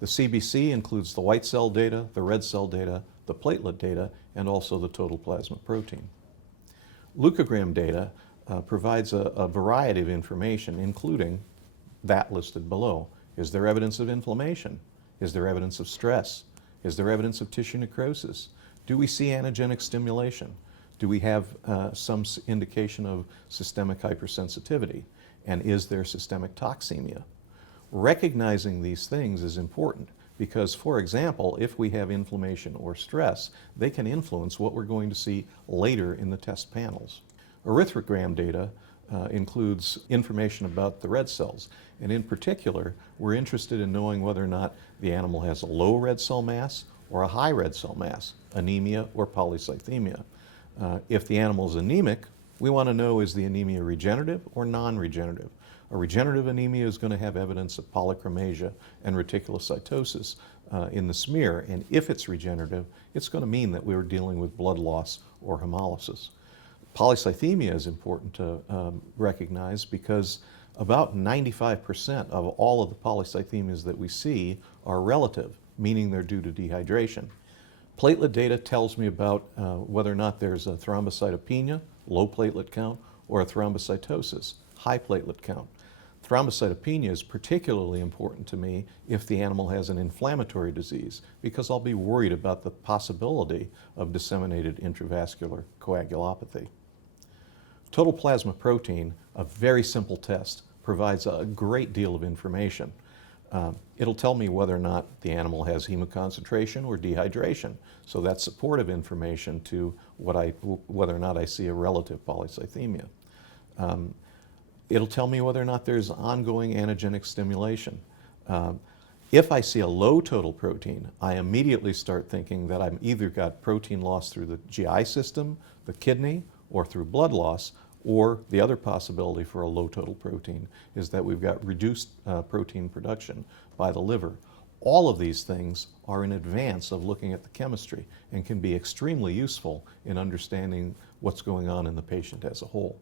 The CBC includes the white cell data, the red cell data, the platelet data, and also the total plasma protein. Leukogram data provides a variety of information, including that listed below. Is there evidence of inflammation? Is there evidence of stress? Is there evidence of tissue necrosis? Do we see antigenic stimulation? Do we have some indication of systemic hypersensitivity? And is there systemic toxemia? Recognizing these things is important because, for example, if we have inflammation or stress, they can influence what we're going to see later in the test panels. Erythrogram data includes information about the red cells, and in particular, we're interested in knowing whether or not the animal has a low red cell mass or a high red cell mass, anemia or polycythemia. If the animal is anemic, we want to know, is the anemia regenerative or non-regenerative? A regenerative anemia is going to have evidence of polychromasia and reticulocytosis in the smear, and if it's regenerative, it's going to mean that we're dealing with blood loss or hemolysis. Polycythemia is important to recognize because about 95% of all of the polycythemias that we see are relative, meaning they're due to dehydration. Platelet data tells me about whether or not there's a thrombocytopenia, low platelet count, or a thrombocytosis, high platelet count. Thrombocytopenia is particularly important to me if the animal has an inflammatory disease, because I'll be worried about the possibility of disseminated intravascular coagulopathy. Total plasma protein, a very simple test, provides a great deal of information. It'll tell me whether or not the animal has hemoconcentration or dehydration, so that's supportive information to whether or not I see a relative polycythemia. It'll tell me whether or not there's ongoing antigenic stimulation. If I see a low total protein, I immediately start thinking that I've either got protein loss through the GI system, the kidney, or through blood loss, or the other possibility for a low total protein is that we've got reduced protein production by the liver. All of these things are in advance of looking at the chemistry and can be extremely useful in understanding what's going on in the patient as a whole.